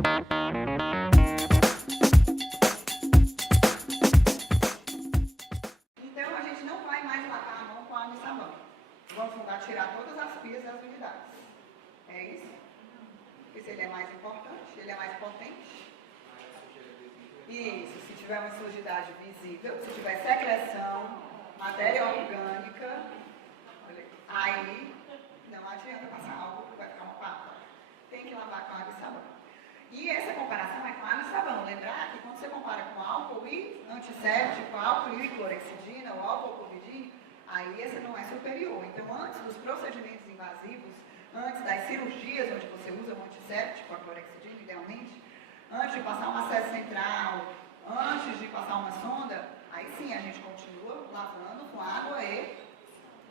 Então, a gente não vai mais lavar a mão com água e sabão. Vamos mandar tirar todas as pias das unidades. É isso? Porque se ele é mais importante, ele é mais potente. Isso, se tiver uma sujidade visível, se tiver secreção, matéria orgânica, aí não adianta passar álcool, vai ficar uma pata. Tem que lavar com água e sabão. E essa comparação é com água e sabão. Lembrar que quando você compara com álcool e antisséptico, álcool e clorexidina, ou álcool cloridine, aí esse não é superior. Então, antes dos procedimentos invasivos, antes das cirurgias onde você usa o antisséptico, a clorexidina, idealmente, antes de passar um acesso central, antes de passar uma sonda, aí sim a gente continua lavando com água e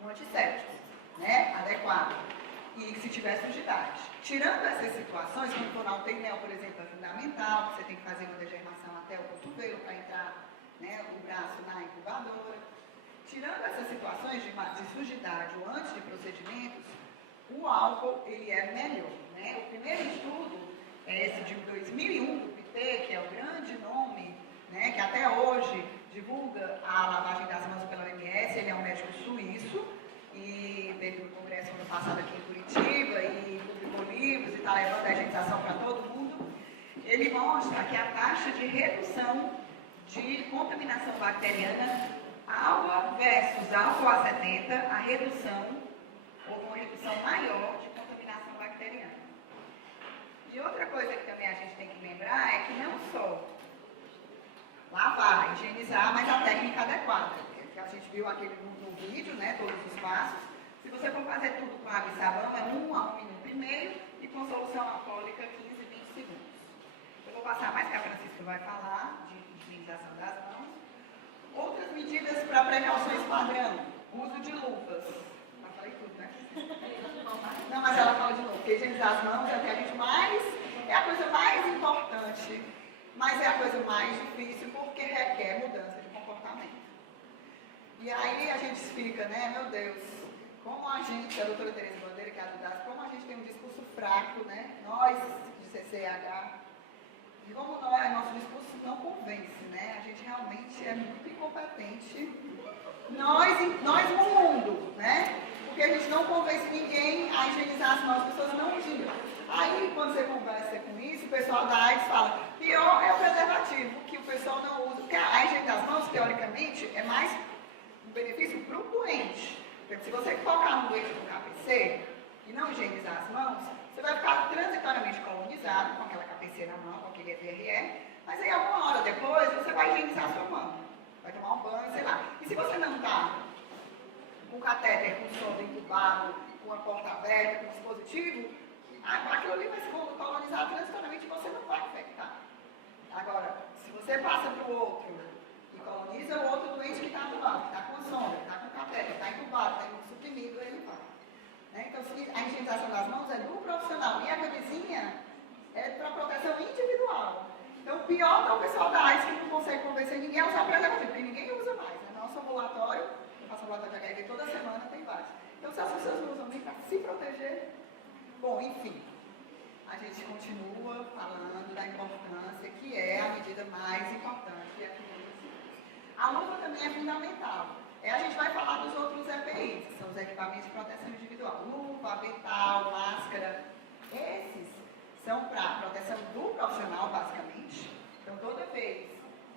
um antisséptico, né, adequado. E se tiver sujidade. Tirando essas situações, quando for na UTI, por exemplo, é fundamental, você tem que fazer uma degermação até o cotovelo para entrar, né, o braço na incubadora. Tirando essas situações de sujidade ou antes de procedimentos, o álcool ele é melhor. Né? O primeiro estudo é esse de 2001 do PT, que é o grande nome, né, que até hoje divulga a lavagem das mãos pela OMS. Ele é um médico suíço e teve um congresso ano passado aqui em Curitiba e publicou livros e está levando a higienização para todo mundo. Ele mostra que a taxa de redução de contaminação bacteriana, água versus álcool a 70, a redução, ou uma redução maior de contaminação bacteriana. E outra coisa que também a gente tem que lembrar é que não só lavar, higienizar, mas a técnica adequada, que a gente viu aqui no vídeo, né, todos os passos. Se você for fazer tudo com água e sabão, é 1 a 1 minuto e meio, e com solução alcoólica 15 a 20 segundos. Eu vou passar mais que a Francisca vai falar de higienização das mãos. Outras medidas para precauções padrão, uso de luvas. Já falei tudo, né? Não, mas ela fala de novo, porque higienizar as mãos é o que a gente mais, é a coisa mais importante, mas é a coisa mais difícil porque requer mudança de comportamento. E aí a gente fica, né, meu Deus, como a gente, a doutora Tereza Bandeira, que é a Dudas, como a gente tem um discurso fraco, né, nós de CCH, e como nosso discurso não convence, né, a gente realmente é muito incompetente, nós no mundo, né, porque a gente não convence ninguém a higienizar as mãos, as pessoas não higienizam. Aí, quando você conversa com isso, o pessoal da AIDS fala, pior é o preservativo, que o pessoal não usa, porque a higiene das mãos, teoricamente, é mais um benefício para o doente. Se você tocar no doente com KPC e não higienizar as mãos, você vai ficar transitoriamente colonizado com aquela KPC na mão, com aquele EVRE, mas aí alguma hora depois você vai higienizar a sua mão. Vai tomar um banho, sei lá. E se você não está com catéter, com sonda entubado, com a porta aberta, com dispositivo, aquilo ali vai se colonizar transitoriamente e você não vai infectar. Agora, se você passa para o outro e coloniza o outro doente que está do lado, que está com a sonda, que está com catéter, está entubado, está imunossuprimido, ele vai. Né? Então, a higienização das mãos é do profissional e a camisinha é para proteção individual. Então, pior é o pessoal da AIDS que não consegue convencer ninguém a usar preservativo, porque ninguém usa mais. Né? Nosso ambulatório, eu faço ambulatório de HIV toda semana, tem vários. Então, se as pessoas não usam nem para se proteger, bom, enfim, a gente continua falando da importância, que é a medida mais importante, que é a luva também é fundamental. A gente vai falar dos outros EPIs, que são os equipamentos de proteção individual. Luva, avental, máscara. Esses são para proteção do profissional, basicamente. Então, toda vez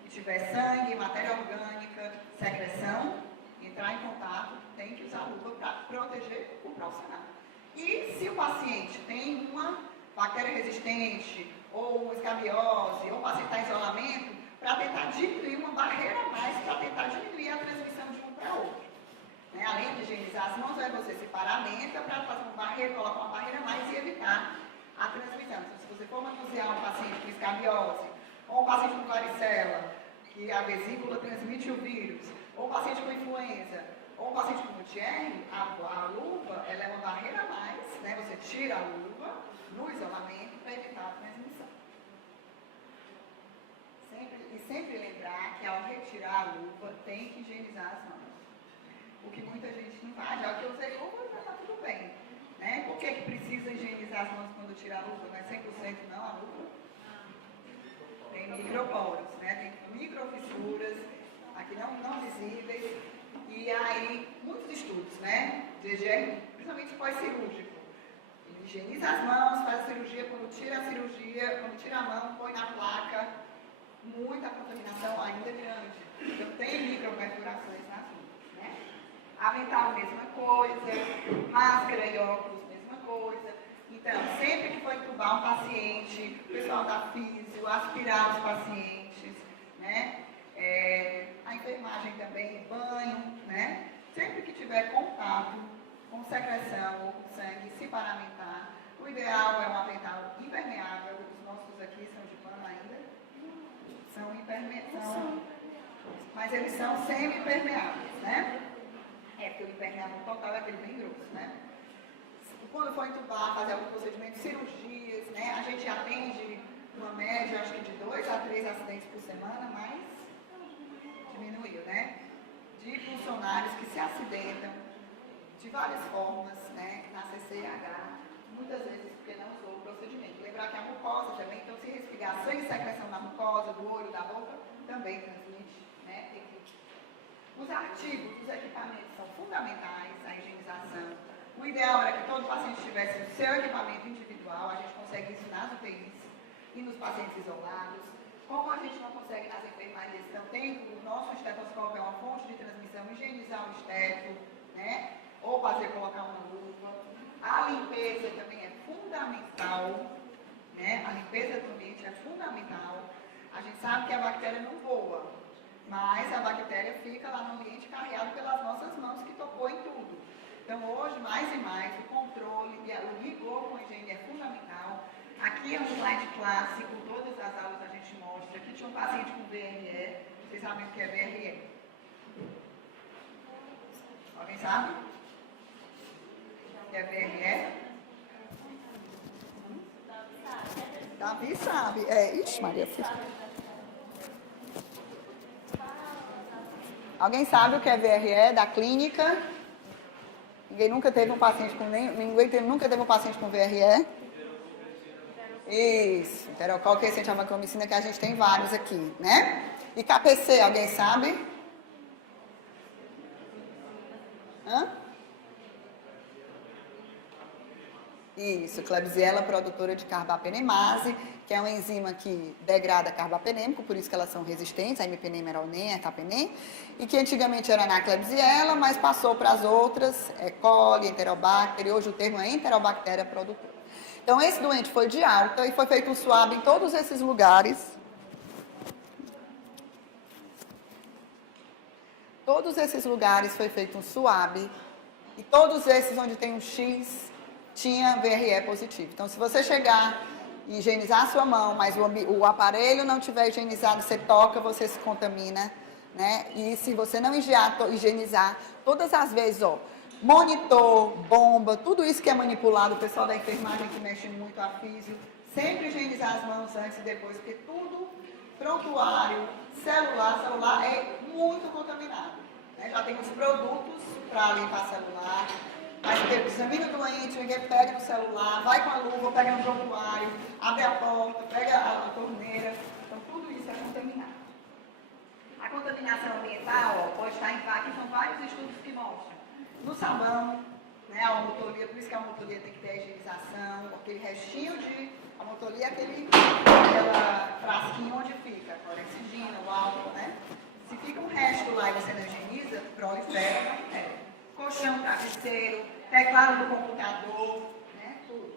que tiver sangue, matéria orgânica, secreção, entrar em contato, tem que usar luva para proteger o profissional. E se o paciente tem uma bactéria resistente, ou escabiose, ou o paciente está em isolamento, para tentar diminuir uma barreira a mais, para tentar diminuir a transmissão de um para outro. Né? Além de higienizar as mãos, é você separar a menta para fazer uma barreira, colocar uma barreira a mais e evitar a transmissão. Então, se você for manusear um paciente com escabiose, ou um paciente com varicela, que a vesícula transmite o vírus, ou um paciente com influenza, ou um paciente com UTR, a luva ela é uma barreira a mais, né? Você tira a luva no isolamento para evitar a transmissão. Sempre lembrar que ao retirar a luva tem que higienizar as mãos. O que muita gente não faz, já que eu usei luva, já está tudo bem. Né? Por que precisa higienizar as mãos quando tira a luva? Não é 100% não a luva? desde principalmente pós-cirúrgico. Ele higieniza as mãos, faz a cirurgia, quando tira a mão, põe na placa, muita contaminação ainda grande. Então tem microperfurações nas mãos, né? Avental, mesma coisa, máscara e óculos, mesma coisa. Então, sempre que for entubar um paciente, o pessoal da físio, aspirar os pacientes, né? A enfermagem também, banho, né? Sempre que tiver contato com secreção ou com sangue, se paramentar. O ideal é um avental impermeável. Os nossos aqui são de pano ainda. São impermeáveis. Mas eles são semi-impermeáveis, né? Porque o impermeável total é aquele bem grosso, né? Quando for entubar, fazer algum procedimento, cirurgias, né? A gente atende uma média, acho que de 2 a 3 acidentes por semana, mas diminuiu, né? De funcionários que se acidentam de várias formas, né? Na CCH, muitas vezes porque não usou o procedimento. Lembrar que a mucosa também, então se respingar sangue e secreção na mucosa, do olho, da boca, também transmite, né? Os artigos, os equipamentos são fundamentais, a higienização. O ideal era que todo paciente tivesse o seu equipamento individual, a gente consegue isso nas UTIs e nos pacientes isolados. Como a gente não consegue nas enfermarias, então tem o nosso estetoscópio, é uma fonte de transmissão, higienizar o esteto, né? Ou colocar uma luva. A limpeza também é fundamental, né? A limpeza do ambiente é fundamental. A gente sabe que a bactéria não voa, mas a bactéria fica lá no ambiente carregado pelas nossas mãos que tocou em tudo. Então hoje, mais e mais, o controle, o rigor com a higiene é fundamental. Aqui é um slide clássico, todas as aulas a gente mostra. Aqui tinha um paciente com VRE. Vocês sabem o que é VRE? Alguém sabe? O que é VRE? Davi sabe. Ixi, Maria. Alguém sabe o que é VRE da clínica? Ninguém nunca teve um paciente com nunca teve um paciente com VRE? Isso, enterococco e vancomicina, que a gente tem vários aqui, né? E KPC, alguém sabe? Isso, Klebsiella produtora de carbapenemase, que é uma enzima que degrada carbapenêmico, por isso que elas são resistentes, a imipenem, meronem, a capenem, e que antigamente era na Klebsiella, mas passou para as outras, E. coli, Enterobacter, e hoje o termo é Enterobactéria produtora. Então, esse doente foi de alta e foi feito um swab em todos esses lugares. Todos esses lugares foi feito um swab, e todos esses onde tem um X tinha VRE positivo. Então, se você chegar e higienizar a sua mão, mas o aparelho não tiver higienizado, você toca, você se contamina, né? E se você não higienizar, todas as vezes, monitor, bomba, tudo isso que é manipulado, o pessoal da enfermagem que mexe muito a físio, sempre higienizar as mãos antes e depois, porque tudo, prontuário, celular é muito contaminado, né? Já tem os produtos para limpar celular, mas examina o doente, ninguém pega no celular, vai com a luva, pega no prontuário, abre a porta, pega a torneira. Então, tudo isso é contaminado. A contaminação ambiental pode estar em aqui são vários estudos que mostram. No sabão, né, a homotolia, por isso que a homotolia tem que ter a higienização, aquele restinho de homotolia, aquela frasquinha onde fica a clorexidina, o álcool, né? Se fica um resto lá e você não higieniza, prolifera a bactéria. Colchão, travesseiro, teclado do computador, né, tudo.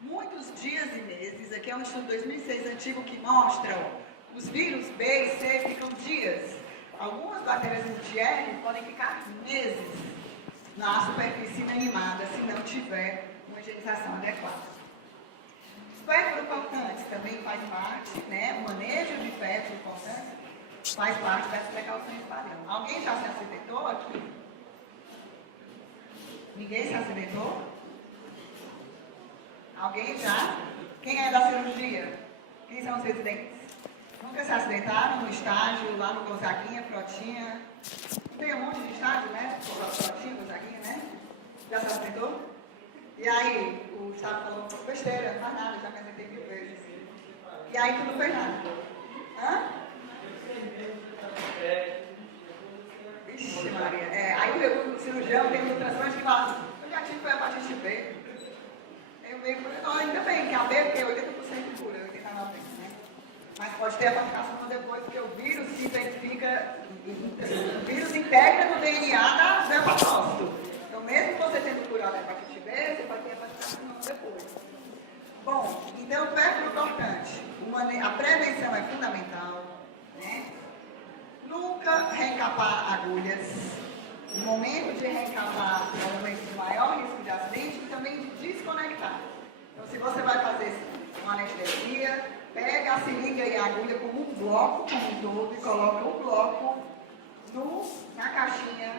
Muitos dias e meses, aqui é um estudo de 2006 antigo que mostra, os vírus B e C ficam dias. Algumas bactérias multi-R podem ficar meses na superfície inanimada se não tiver uma higienização adequada. Os pérfurocortantes também faz parte, né, o manejo de pérfurocortantes faz parte das precauções padrão. Alguém já se acidentou aqui? Ninguém se acidentou? Alguém já? Quem é da cirurgia? Quem são os residentes? Nunca se acidentaram no estágio, lá no Gonzaguinha, Frotinha? Tem um monte de estágio, né? Frotinha, Gonzaguinha, né? Já se acidentou? E aí, o Gustavo falou, besteira, não faz nada, já me acidentei 1000 vezes. E aí, tu não fez nada? Ixi, Maria. Aí cirurgião, tem ilustrações que falam assim, eu já tive hepatite B. Eu meio que ainda bem que a B é 80% cura, 89%, né? Mas pode ter a complicação depois, porque o vírus se identifica, o vírus integra no DNA do hepatócito. Então, mesmo você tendo curado a hepatite B, você pode ter hepaticação depois. Bom, então, perfluorocortante, a prevenção é fundamental, né? Nunca reencapar agulhas. O momento de reencapar é o momento de maior risco de acidente e também de desconectar. Então, se você vai fazer uma anestesia, pega a seringa e a agulha como um bloco, como um todo, e coloca o bloco na caixinha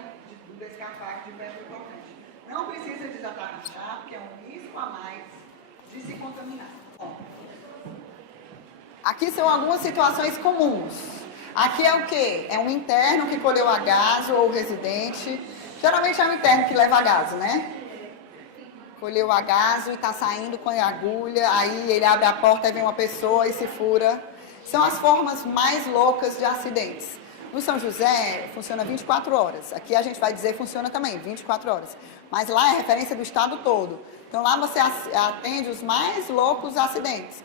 do descartável de perfluorocortante. Não precisa desatarrachar, porque é um risco a mais de se contaminar. Bom, aqui são algumas situações comuns. Aqui é o quê? É um interno que colheu a gaso ou o residente. Geralmente é um interno que leva a gaso, né? Colheu a gaso e está saindo com a agulha, aí ele abre a porta e vem uma pessoa e se fura. São as formas mais loucas de acidentes. No São José, funciona 24 horas. Aqui a gente vai dizer funciona também, 24 horas. Mas lá é referência do estado todo. Então lá você atende os mais loucos acidentes.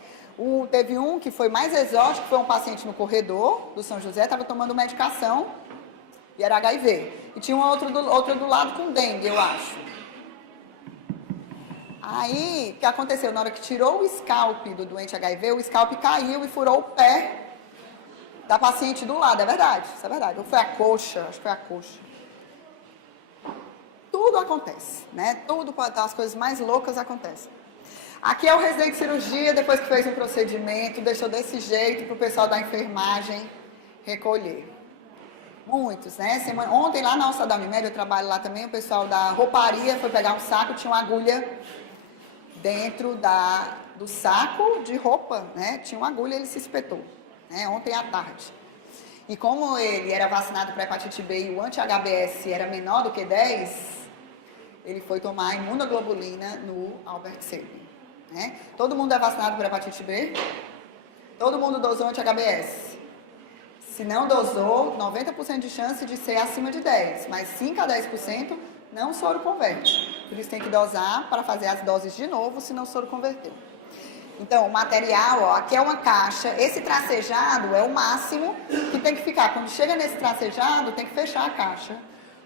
Teve um que foi mais exótico, foi um paciente no corredor do São José, estava tomando medicação e era HIV. E tinha outro do lado com dengue, eu acho. Aí, o que aconteceu? Na hora que tirou o scalp do doente HIV, o scalp caiu e furou o pé da paciente do lado. É verdade, isso é verdade. Ou foi a coxa, acho que foi a coxa. Tudo acontece, né? Tudo, as coisas mais loucas acontecem. Aqui é o residente de cirurgia, depois que fez um procedimento, deixou desse jeito para o pessoal da enfermagem recolher. Muitos, né? Ontem lá na Alça da Unimed, eu trabalho lá também, o pessoal da rouparia foi pegar um saco, tinha uma agulha dentro do saco de roupa, né? Tinha uma agulha e ele se espetou, né? Ontem à tarde. E como ele era vacinado para hepatite B e o anti-HBS era menor do que 10, ele foi tomar imunoglobulina no Albert Sabin. Né? Todo mundo é vacinado para hepatite B? Todo mundo dosou anti-HBS? Se não dosou, 90% de chance de ser acima de 10, mas 5 a 10% não soro converte. Por isso tem que dosar para fazer as doses de novo, se não soro converteu. Então, o material, ó, aqui é uma caixa. Esse tracejado é o máximo que tem que ficar. Quando chega nesse tracejado, tem que fechar a caixa.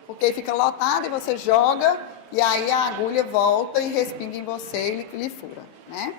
Porque fica lotado e você joga, e aí a agulha volta e respinga em você e lhe fura, né?